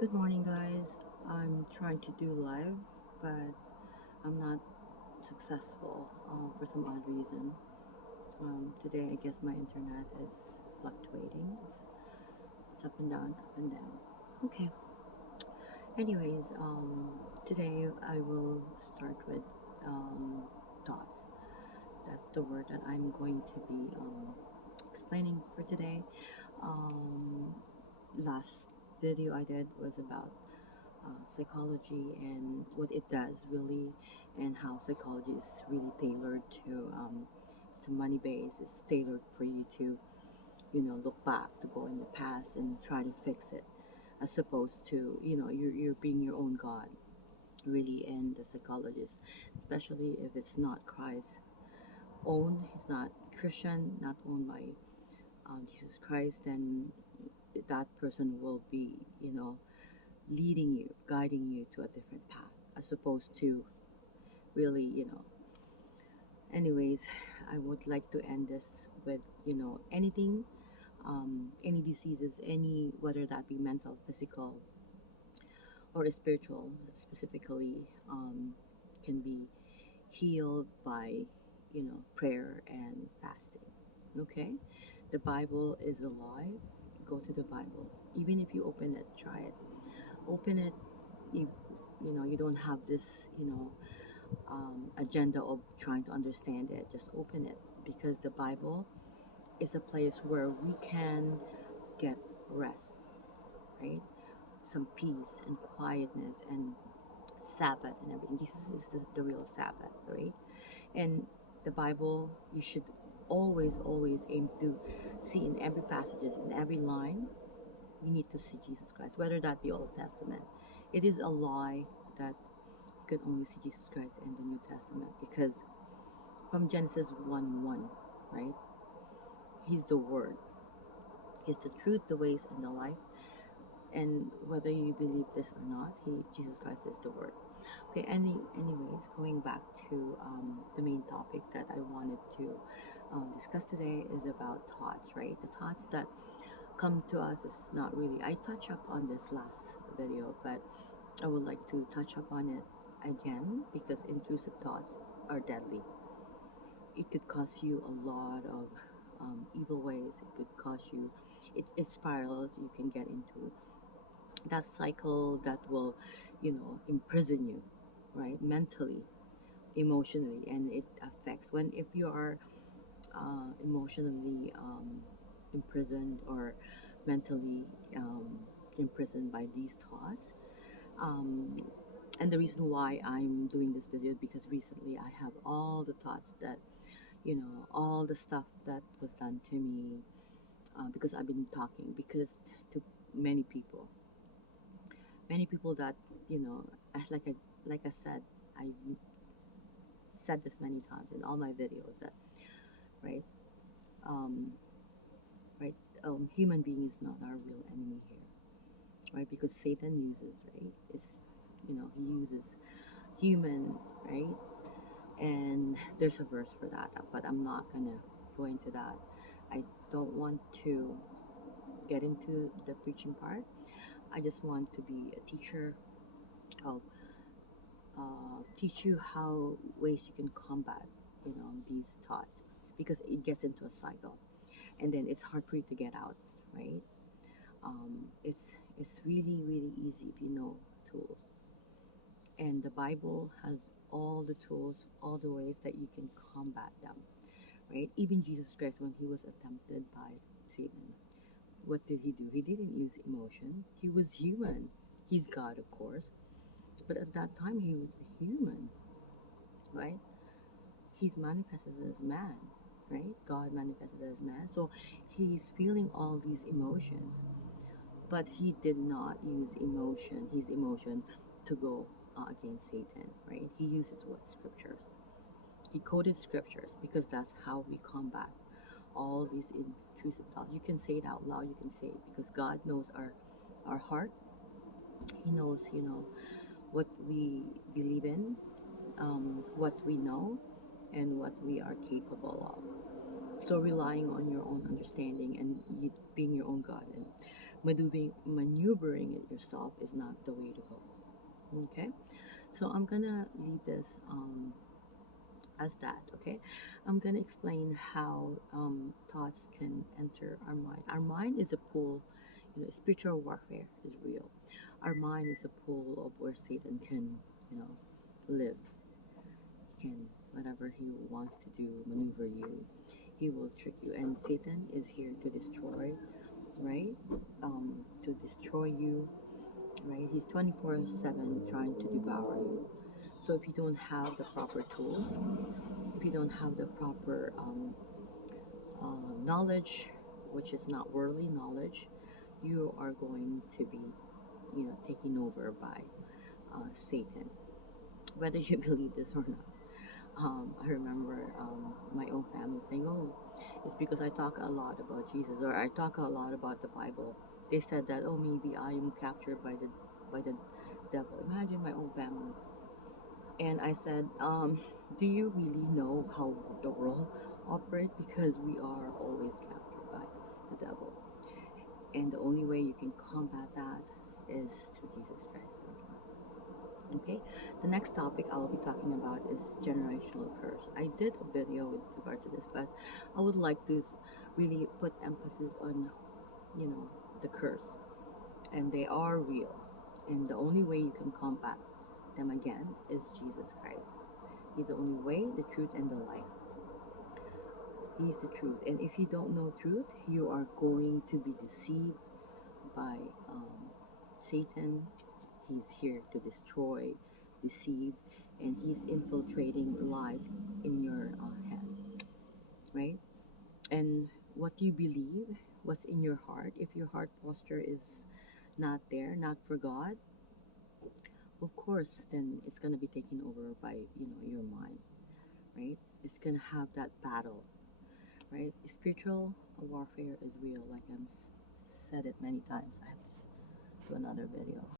Good morning, guys. I'm trying to do live, but I'm not successful for some odd reason. Today, I guess my internet is fluctuating. It's up and down, up and down. Okay. Anyways, today I will start with thoughts. That's the word that I'm going to be explaining for today. Um, Last video I did was about psychology and what it does really, and how psychology is really tailored to it's money based. It's tailored for you to look back, to go in the past and try to fix it, as opposed to you're being your own god really. And the psychologist, especially if it's not Christ owned, he's not Christian, not owned by Jesus Christ, then that person will be leading you, guiding you to a different path, as opposed to really, Anyways, I would like to end this with, anything, any diseases, any, whether that be mental, physical, or spiritual, specifically, can be healed by, prayer and fasting. Okay? The Bible is alive. Go to the Bible. Even if you open it, try it. Open it. You, you don't have this, agenda of trying to understand it. Just open it, because the Bible is a place where we can get rest, right? Some peace and quietness and Sabbath and everything. Jesus is the real Sabbath, right? And the Bible, you should always aim to see in every passages, in every line, you need to see Jesus Christ, whether that be Old Testament. It is a lie that you can only see Jesus Christ in the New Testament, because from Genesis 1 1, right? He's the Word, He's the truth, the ways, and the life. And whether you believe this or not, Jesus Christ is the Word. Okay, anyways, going back to the main topic that I wanted to discuss today is about thoughts, right? The thoughts that come to us is not really, I touched up on this last video, but I would like to touch up on it again, because intrusive thoughts are deadly. It could cause you a lot of evil ways. It could cause you, it spirals. You can get into that cycle that will, imprison you, right? Mentally, emotionally, and it affects when if you are emotionally imprisoned, or mentally imprisoned by these thoughts. Um, and the reason why I'm doing this video is because recently I have all the thoughts that, all the stuff that was done to me, because I've been talking, because to many people, many people that, like I said, I said this many times in all my videos that, right, um, right, human being is not our real enemy here, right? Because Satan uses, right, it's, he uses human, right? And there's a verse for that, but I'm not gonna go into that. I don't want to get into the preaching part. I just want to be a teacher. I'll teach you how ways you can combat, these thoughts, because it gets into a cycle, and then it's hard for you to get out, right? It's really easy if you know tools, and the Bible has all the tools, all the ways that you can combat them, right? Even Jesus Christ, when he was tempted by Satan, what did he do? He didn't use emotion. He was human. He's God, of course, but at that time he was human, right? He's manifested as man, right? God manifested as man. So he's feeling all these emotions, but he did not use his emotion, to go against Satan, right? He uses what? Scriptures. He quoted scriptures, because that's how we combat all these intrusive thoughts. You can say it out loud, you can say it, because God knows our heart. He knows, what we believe in, what we know, and what we are capable of. So relying on your own understanding and you being your own God and Maneuvering it yourself is not the way to go. Okay, so I'm gonna leave this as that. Okay, I'm gonna explain how thoughts can enter our mind. Our mind is a pool. Spiritual warfare is real. Our mind is a pool of where Satan can, you know, live. He can whatever he wants to do, maneuver you. He will trick you, and Satan is here to destroy, right? To destroy you, right? He's 24/7 trying to devour you. So if you don't have the proper tools, if you don't have the proper knowledge, which is not worldly knowledge, you are going to be, taken over by Satan, whether you believe this or not. I remember my own family saying, "Oh, it's because I talk a lot about Jesus or I talk a lot about the Bible." They said that, "Oh, maybe I am captured by the devil." Imagine my own family. And I said, "Do you really know how the world operates? Because we are always captured by the devil, and the only way you can combat that is through Jesus Christ." Okay, the next topic I will be talking about is generational curse. I did a video with regard to this, but I would like to really put emphasis on, you know, the curse, and they are real, and the only way you can combat them again is Jesus Christ. He's the only way, the truth, and the life. He's the truth, and if you don't know truth, you are going to be deceived by Satan. He's here to destroy, deceive, and he's infiltrating lies in your head, right? And what you believe, what's in your heart, if your heart posture is not there, not for God, of course, then it's gonna be taken over by your mind, right? It's gonna have that battle, right? Spiritual warfare is real, like I've said it many times. I have to do another video.